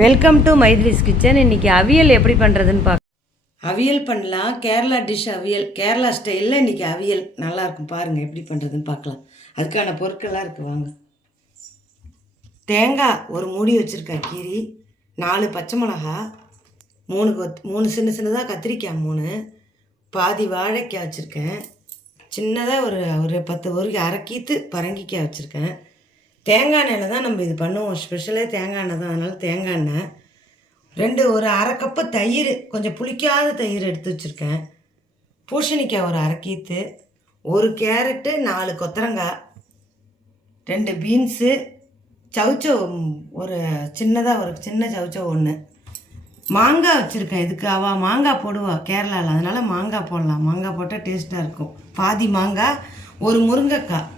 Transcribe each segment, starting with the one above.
Welcome to மைத்ரிஸ் kitchen. இன்றைக்கி அவியல் எப்படி பண்ணுறதுன்னு பார்க்க. அவியல் பண்ணலாம். கேரளா டிஷ் அவியல், கேரளா ஸ்டைலில் இன்றைக்கி அவியல் நல்லாயிருக்கும். பாருங்கள் எப்படி பண்ணுறதுன்னு பார்க்கலாம். அதுக்கான பொருட்கள்லாம் இருக்குது, வாங்க. தேங்காய் ஒரு மூடி வச்சுருக்கேன் கீரி, 4 பச்சை மிளகா, 3 சின்ன சின்னதாக கத்திரிக்காய், 3 பாதி வாழைக்காய் வச்சுருக்கேன், சின்னதாக ஒரு 10 ஒரு அரைக்கீத்து பரங்கிக்காய் வச்சுருக்கேன். தேங்காய் எண்ணெயில் தான் நம்ம இது பண்ணுவோம், ஸ்பெஷலே தேங்காய் எண்ணெய் தான். அதனால் தேங்காய் எண்ணெய், ஒரு அரை கப்பு தயிர், கொஞ்சம் புளிக்காத தயிர் எடுத்து வச்சுருக்கேன், பூசணிக்காய் ஒரு அரைக்கீத்து, 1 கேரட்டு, 4 கொத்தரங்காய், 2 பீன்ஸு, சவுச்சவ் ஒரு சின்னதாக ஒரு சின்ன சவுச்சவ் 1, மாங்காய் வச்சுருக்கேன். இதுக்கு அவள் மாங்காய் போடுவா கேரளாவில், அதனால் மாங்காய் போடலாம். மாங்காய் போட்டால் டேஸ்ட்டாக இருக்கும். பாதி மாங்காய், ஒரு முருங்கைக்காய்,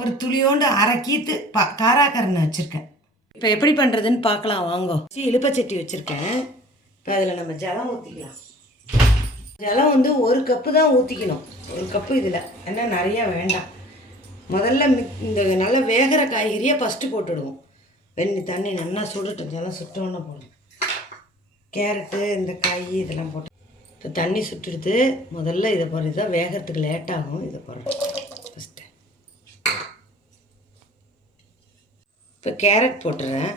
ஒரு துளியோண்டு அரைக்கீத்து காராக்கரணை வச்சுருக்கேன். இப்போ எப்படி பண்ணுறதுன்னு பார்க்கலாம், வாங்க. இலுப்பச்சட்டி வச்சுருக்கேன். இப்போ அதில் நம்ம ஜலம் ஊற்றிக்கலாம். ஜலம் 1 கப்பு தான் ஊற்றிக்கணும், 1 கப்பு இதில், ஏன்னா நிறையா வேண்டாம். முதல்ல இந்த நல்லா வேகிற காய்கறியை ஃபஸ்ட்டு போட்டுடுவோம். தண்ணி நல்லா சுடட்டும், ஜலம் சுட்டோன்னு போடும். கேரட்டு, இந்த காய் இதெல்லாம் போட்டு இப்போ தண்ணி சுட்டுடுது. முதல்ல இதை போடுறது, இதுதான் வேகிறதுக்கு லேட்டாகும். இதை போடுறோம் ஃபஸ்ட்டு. இப்போ கேரட் போட்டுறேன்,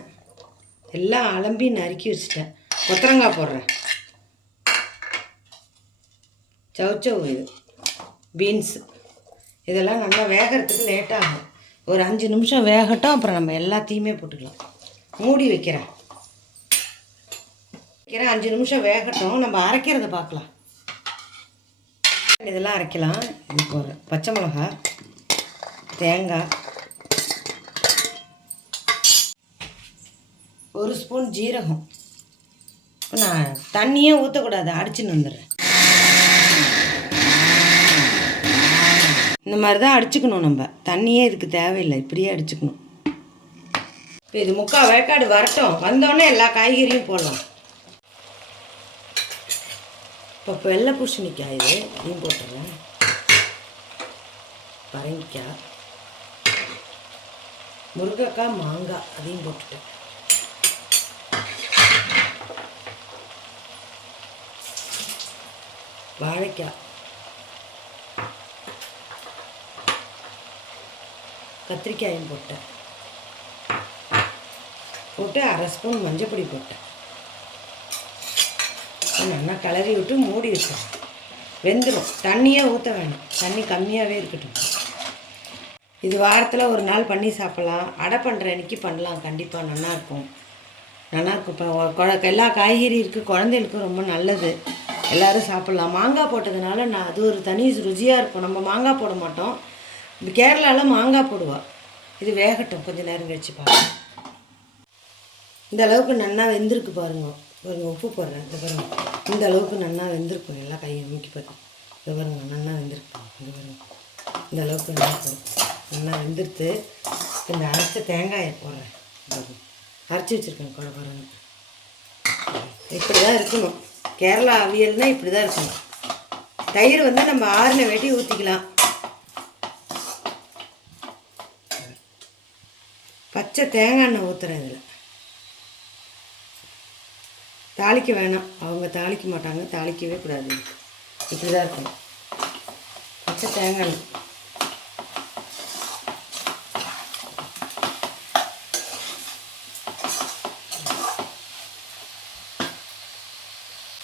எல்லாம் அலம்பி நறுக்கி வச்சுட்டேன். கொத்தரங்காய் போடுறேன், சவுச்சவ், இது பீன்ஸு, இதெல்லாம் நல்லா வேகிறதுக்கு லேட்டாகும். ஒரு 5 நிமிஷம் வேகட்டும், அப்புறம் நம்ம எல்லாத்தையுமே போட்டுக்கலாம். மூடி வைக்கிறேன் 5 நிமிஷம் வேகட்டும், நம்ம அரைக்கிறத பார்க்கலாம். இதெல்லாம் அரைக்கலாம். இது போடுறேன், பச்சை மிளகா, தேங்காய், 1 ஸ்பூன் ஜீரகம். நான் தண்ணியே ஊற்றக்கூடாது, அடிச்சுன்னு வந்துடுறேன். இந்த மாதிரி தான் அடிச்சுக்கணும், நம்ம தண்ணியே இதுக்கு தேவையில்லை, இப்படியே அடிச்சுக்கணும். இப்போ இது 3/4 வேக்காடு வரட்டும், வந்தோடனே எல்லா காய்கறியும் போடலாம். இப்போ வெள்ளை பூசணிக்காய், இதையும் போட்டுறேன், பரங்கிக்காய், முருங்கைக்காய், மாங்காய், அதையும் போட்டுட்டேன். வாழைக்காய், கத்திரிக்காயும் போட்டேன். போட்டு 1/2 ஸ்பூன் மஞ்சள் பொடி போட்டேன். நல்லா கிளறி விட்டு மூடி வச்சேன். வெந்துடும், தண்ணியே ஊற்ற வேணும், தண்ணி கம்மியாகவே இருக்கட்டும். இது வாரத்தில் 1 நாள் பண்ணி சாப்பிட்லாம். அடை பண்ணுற அன்றைக்கி பண்ணலாம், கண்டிப்பாக நல்லாயிருக்கும். இப்போ எல்லா காய்கறி இருக்குது, குழந்தைகளுக்கு ரொம்ப நல்லது, எல்லோரும் சாப்பிட்லாம். மாங்காய் போட்டதுனால அது ஒரு தனி ருசியாக இருக்கும். நம்ம மாங்காய் போட மாட்டோம், இந்த கேரளாவில் மாங்காய் போடுவா. இது வேகட்டும், கொஞ்சம் நேரம் கழிச்சு பாருங்கள். இந்த அளவுக்கு நல்லா வெந்திருக்கு பாருங்க. உப்பு போடுறேன், இந்த பாருங்க, இந்த அளவுக்கு நல்லா வெந்திருக்கும். எல்லாம் கையை நோக்கி பாருங்க, இந்த பாருங்க நல்லா வெந்திருக்கு. இந்த பாருங்க, இந்த அளவுக்கு நல்லா போடும், நல்லா வெந்திருத்து. இந்த அரைச்ச தேங்காயை போடுறேன், அரைச்சி வச்சுருக்கேன். பாருங்க, இப்படி தான் இருக்கணும். கேரளா அவியல்னால் இப்படி தான் இருக்கணும். தயிர் நம்ம ஆறின வேட்டி ஊற்றிக்கலாம். பச்சை தேங்காய் எண்ணெய் ஊற்றுறேன் இதில். தாளிக்க வேணாம், அவங்க தாளிக்க மாட்டாங்க, தாளிக்கவே கூடாது. இப்படி தான் இருக்கணும், பச்சை தேங்காய் எண்ணெய்.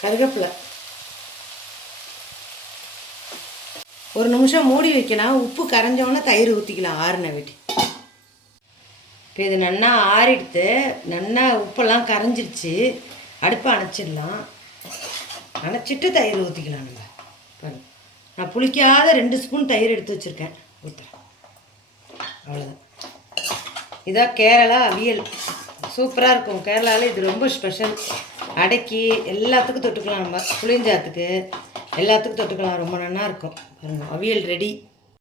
கருவேப்பிலை, 1 நிமிஷம் மூடி வைக்கலாம். உப்பு கரைஞ்சோன்னே தயிர் ஊற்றிக்கலாம், ஆறின வெட்டி. இப்போ இது நல்லா ஆறிடுத்து, நல்லா உப்பெல்லாம் கரைஞ்சிருச்சு. அடுப்பை அணைச்சிடலாம். அணைச்சிட்டு தயிர் ஊற்றிக்கலாம். நம்ம பாருங்க, நான் புளிக்காத 2 ஸ்பூன் தயிர் எடுத்து வச்சுருக்கேன், ஊற்றுறேன். அவ்வளோதான். இதான் கேரளா அவியல், சூப்பராக இருக்கும். கேரளாவில் இது ரொம்ப ஸ்பெஷல். அடைக்கி எல்லாத்துக்கும் தொட்டுக்கலாம், நம்ம புளிஞ்சாத்துக்கு எல்லாத்துக்கும் தொட்டுக்கலாம், ரொம்ப நல்லா இருக்கும். பாருங்கள், அவியல் ரெடி.